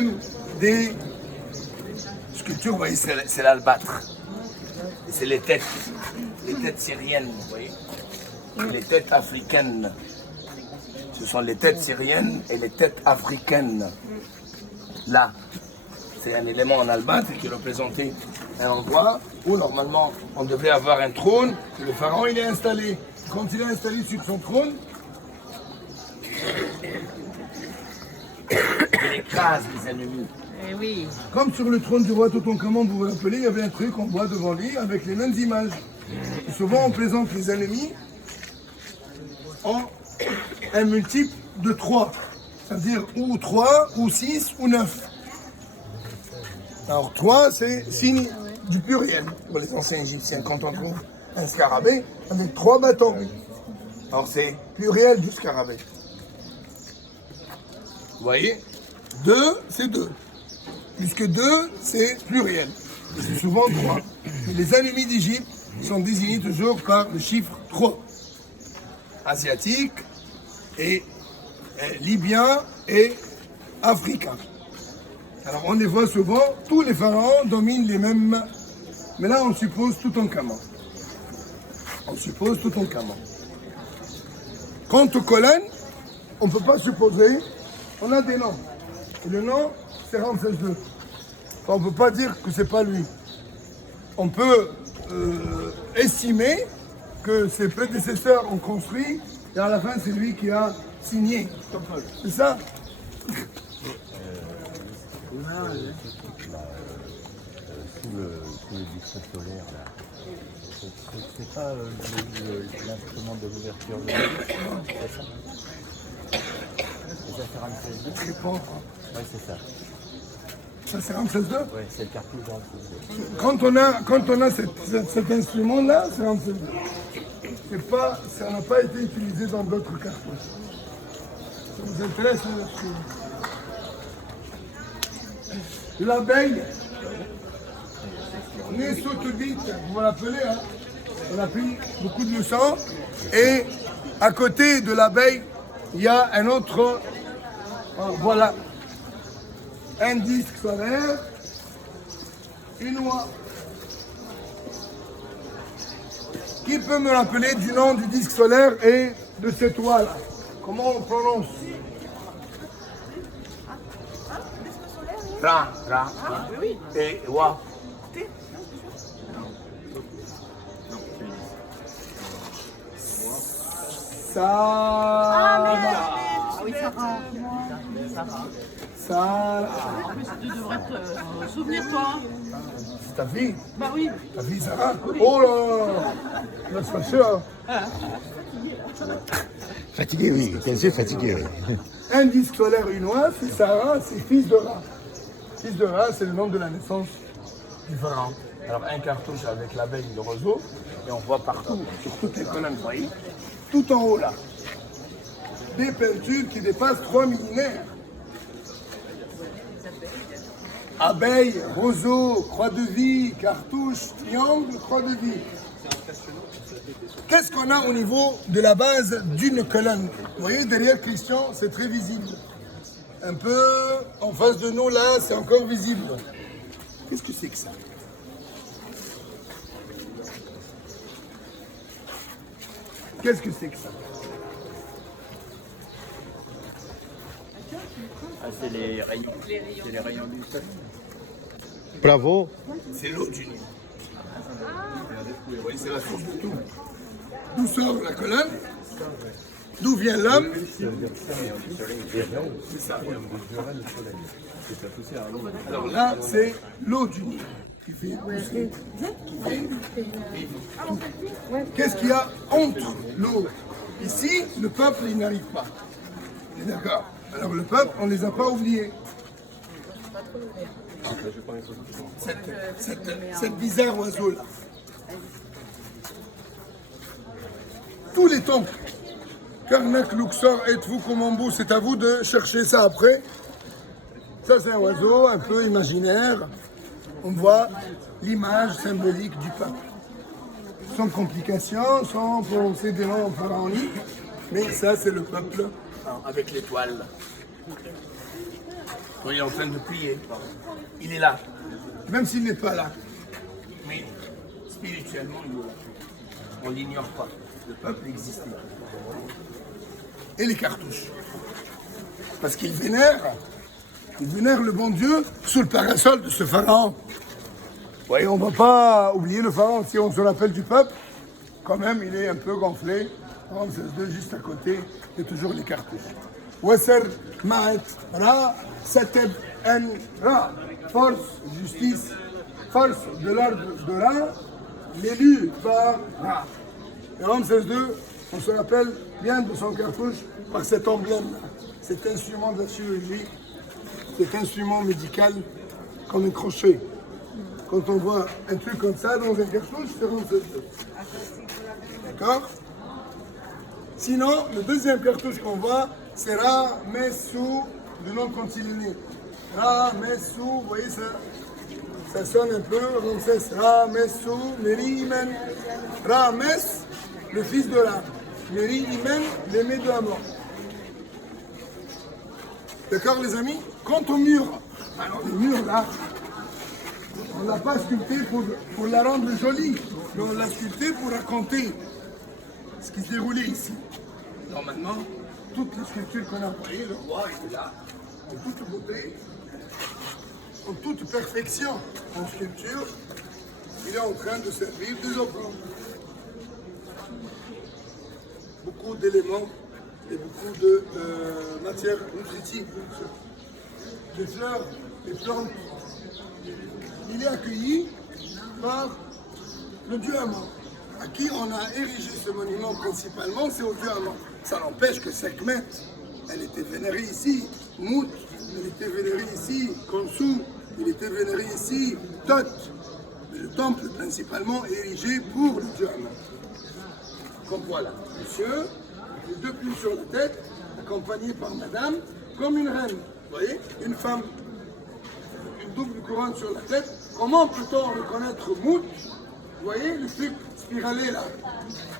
même des sculptures, vous voyez, c'est l'albâtre. Et c'est les têtes syriennes, vous voyez. Et les têtes africaines. Ce sont les têtes syriennes et les têtes africaines. Là, c'est un élément en albâtre qui représentait un endroit où normalement on devait avoir un trône. Et le pharaon il est installé. Quand il est installé sur son trône, il écrase les ennemis. Eh oui. Comme sur le trône du roi Toutankhamon, vous vous rappelez, il y avait un truc qu'on voit devant lui avec les mêmes images. Et souvent on présente les ennemis en un multiple de 3. C'est-à-dire ou 3, ou 6, ou 9. Alors 3, c'est signe du pluriel. Pour les anciens égyptiens, quand on trouve un scarabée avec 3 bâtons. Alors c'est pluriel du scarabée. Vous voyez, 2, c'est 2. Puisque 2, c'est pluriel. C'est souvent 3. Et les ennemis d'Égypte sont désignés toujours par le chiffre 3. Asiatique et libyen et africain. Alors on les voit souvent, tous les pharaons dominent les mêmes. Mais là on suppose Toutankhamon. On suppose Toutankhamon. Quant aux colonnes, on ne peut pas supposer, on a des noms. Et le nom, c'est Ramsès II. Enfin, on ne peut pas dire que c'est pas lui. On peut estimer que ses prédécesseurs ont construit et à la fin c'est lui qui a signé. C'est ça? Sous le disque solaire, là. C'est pas l'instrument de l'ouverture de c'est ça? C'est ça, Ramsès II? Je sais pas. Oui, c'est ça. Ça c'est Ramsès II? Oui, c'est le cartouche de Ramsès II. Quand on a cet instrument-là, c'est Ramsès II. C'est pas, ça n'a pas été utilisé dans d'autres cartouches. Ça vous intéresse là-dessus? L'abeille, Nésotodite, vous vous rappelez, hein? On a pris beaucoup de leçons. Et à côté de l'abeille, il y a un autre, voilà, un disque solaire, une oie. Qui peut me rappeler du nom du disque solaire et de cette oie-là? Comment on prononce? Ra. Et oie. Oui, Sarah. Tu devrais te souvenir, toi. C'est ta fille? Bah oui. Ta fille Sarah? Oh là là! Là, c'est pas sûr. Fatigué, oui. Qu'elle est fatiguée, oui. Un disque solaire, une oie, c'est Sarah, c'est fils de Ra. Fils de Ra, c'est le nom de la naissance du pharaon. Alors un cartouche avec l'abeille de roseau, et on voit partout, sur toutes les colonnes, vous voyez, tout en haut là, des peintures qui dépassent 3 millénaires. Abeille, roseau, croix de vie, cartouche, triangle, croix de vie. Qu'est-ce qu'on a au niveau de la base d'une colonne? Vous voyez, derrière Christian, c'est très visible. Un peu en face de nous, là, c'est encore visible. Qu'est-ce que c'est que ça? Qu'est-ce que c'est que ça? Ah, c'est les rayons. C'est les rayons du soleil. Bravo. C'est l'eau du Nil. Oui, c'est la source de tout. D'où sort la colonne? D'où vient l'homme? C'est ça. Alors là, c'est l'eau du Nil qui fait pousser. Qu'est-ce qu'il y a entre l'eau? Ici, le peuple, il n'arrive pas. On est d'accord? Alors le peuple, on ne les a pas oubliés. Cette bizarre oiseau-là. Tous les temples, Karnak, Luxor, Edfu, Komambo, c'est à vous de chercher ça après. Ça, c'est un oiseau un peu imaginaire. On voit l'image symbolique du peuple. Sans complication, sans prononcer des noms pharaoniques. Mais ça, c'est le peuple avec l'étoile. Quand il est en train de prier, il est là. Même s'il n'est pas là. Mais spirituellement, il est là. On ne l'ignore pas. Le peuple existait. Et les cartouches. Parce qu'ils vénèrent le bon Dieu sous le parasol de ce pharaon. Oui, on ne va pas oublier le pharaon. Si on se rappelle du peuple, quand même, il est un peu gonflé. Ramsès II, juste à côté, il y a toujours les cartouches. Wasser, Ma'et, Ra, Sateb, En, Ra. Force, justice, force de l'ordre de Ra, l'élu par Ra. Et Ramsès II, on se rappelle bien de son cartouche par cet emblème-là, cet instrument de la chirurgie, cet instrument médical comme un crochet. Quand on voit un truc comme ça dans un cartouche, c'est Ramsès II. D'accord? Sinon, le deuxième cartouche qu'on voit, c'est Ra, Messou, le nom quand il est né. Ra, Messou, vous voyez ça sonne un peu, Ramsès, Ra, Messou, Meri, Imen. Ra, Mess, le fils de Ra. Meri, Imen, l'aimé de Amon. D'accord les amis? Quant au mur, alors les murs là, on ne l'a pas sculpté pour la rendre jolie, mais on l'a sculpté pour raconter ce qui se déroulait ici. Normalement, toutes les sculptures qu'on a voyées, le roi était là, en toute beauté, en toute perfection en sculpture, il est en train de servir des offrandes. Beaucoup d'éléments et beaucoup de matières nutritives, des fleurs, des plantes. Il est accueilli par le dieu Amon, à qui on a érigé ce monument principalement, c'est au dieu Amon. Ça n'empêche que Sekhmet, elle était vénérée ici, Mout, elle était vénérée ici, Khonsou, il était vénéré ici, Thoth. Mais le temple principalement est érigé pour le dieu Amon. Comme voilà, monsieur, les deux plumes sur la tête, accompagné par madame, comme une reine. Vous voyez, une femme, une double couronne sur la tête. Comment peut-on reconnaître Mout? Vous voyez le truc spiralé là?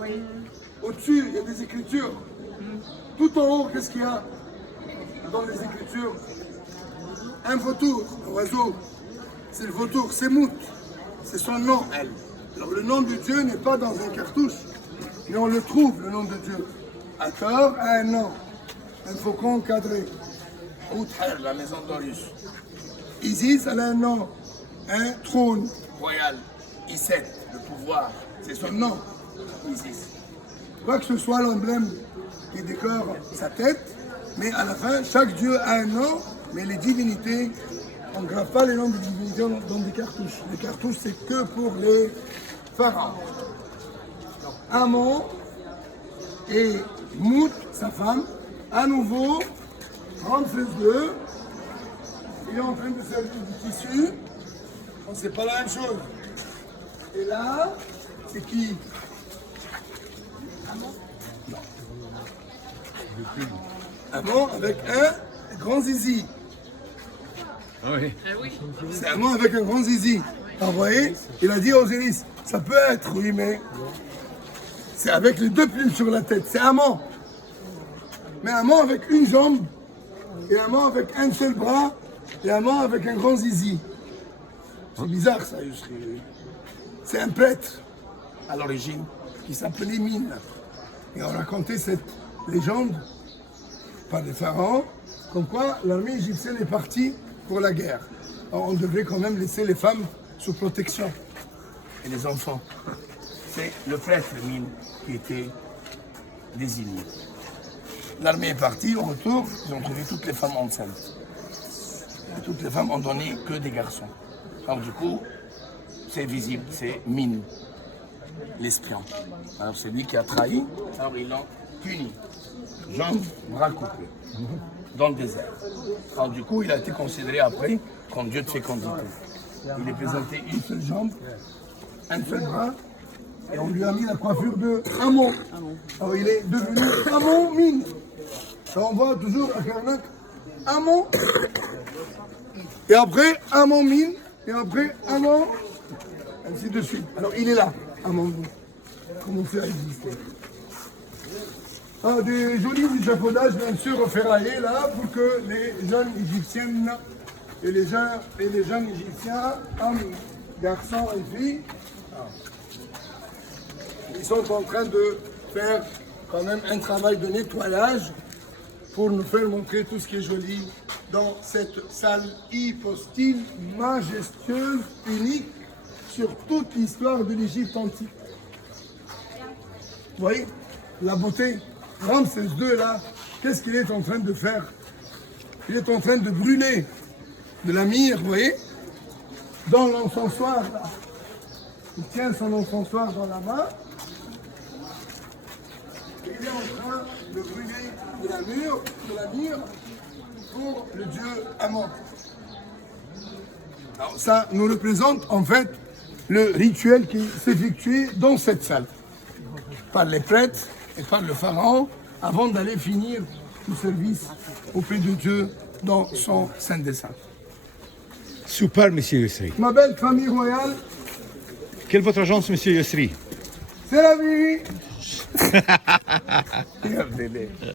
Oui. Au-dessus, il y a des écritures. Tout en haut, qu'est-ce qu'il y a dans les écritures? Un vautour, un oiseau. C'est le vautour, c'est Mout. C'est son nom, elle. Alors le nom de Dieu n'est pas dans un cartouche, mais on le trouve, le nom de Dieu. Hathor a un nom, un faucon cadré. Outher, la maison d'Horus. Isis, elle a un nom, un trône royal. Iset, le pouvoir, c'est son nom, Isis. Quoi que ce soit l'emblème qui décore sa tête, mais à la fin, chaque dieu a un nom, mais les divinités, on ne grave pas les noms des divinités dans des cartouches. Les cartouches, c'est que pour les pharaons. Donc, Amon et Mout, sa femme, à nouveau, Ramsès II, il est en train de servir du tissu. Bon, c'est pas la même chose. Et là, c'est qui? Amon? Non. Amon avec un grand zizi. Oui. C'est Amon avec un grand zizi. Vous voyez? Il a dit aux Osiris, ça peut être, oui, mais c'est avec les deux plumes sur la tête. C'est Amon. Mais Amon avec une jambe, et Amon avec un seul bras, et Amon avec un grand zizi. C'est bizarre ça, Yusri. C'est un prêtre, à l'origine, qui s'appelait Mine. Et on racontait cette légende par les pharaons, comme quoi l'armée égyptienne est partie pour la guerre. Alors on devrait quand même laisser les femmes sous protection. Et les enfants. C'est le prêtre Mine qui était désigné. L'armée est partie, au retour, ils ont trouvé toutes les femmes enceintes. Et toutes les femmes ont donné que des garçons. Alors du coup, c'est visible, c'est Mine, l'espion. Alors c'est lui qui a trahi, alors ils l'ont puni. Jambes, bras coupés, dans le désert. Alors du coup, il a été considéré après comme dieu de fécondité. Il est présenté une seule jambe, un seul bras, et on lui a mis la coiffure de Amon. Alors il est devenu Amon Mine. Alors on voit toujours à Karnak Amon, et après Amon Mine, et après Amon, ainsi de suite. Alors il est là, Amon Mine, commencé à exister. des jolis échafaudages, bien sûr, ferraillés là, pour que les jeunes égyptiennes et les jeunes égyptiens, hommes, garçons et filles, ils sont en train de faire quand même un travail de nettoyage pour nous faire montrer tout ce qui est joli dans cette salle hypostyle, majestueuse, unique sur toute l'histoire de l'Égypte antique. Vous voyez la beauté. Ramsès II là, qu'est-ce qu'il est en train de faire? Il est en train de brûler de la myrrhe, vous voyez, dans l'encensoir là. Il tient son encensoir dans la main. Et il est en train de brûler de la myrrhe pour le dieu Amon. Alors ça nous représente en fait le rituel qui s'effectuait dans cette salle par les prêtres et par le pharaon avant d'aller finir le service auprès de Dieu dans son Saint des Saints. Super, monsieur Yossri. Ma belle famille royale, Quelle est votre agence, monsieur Yossri? c'est la vie.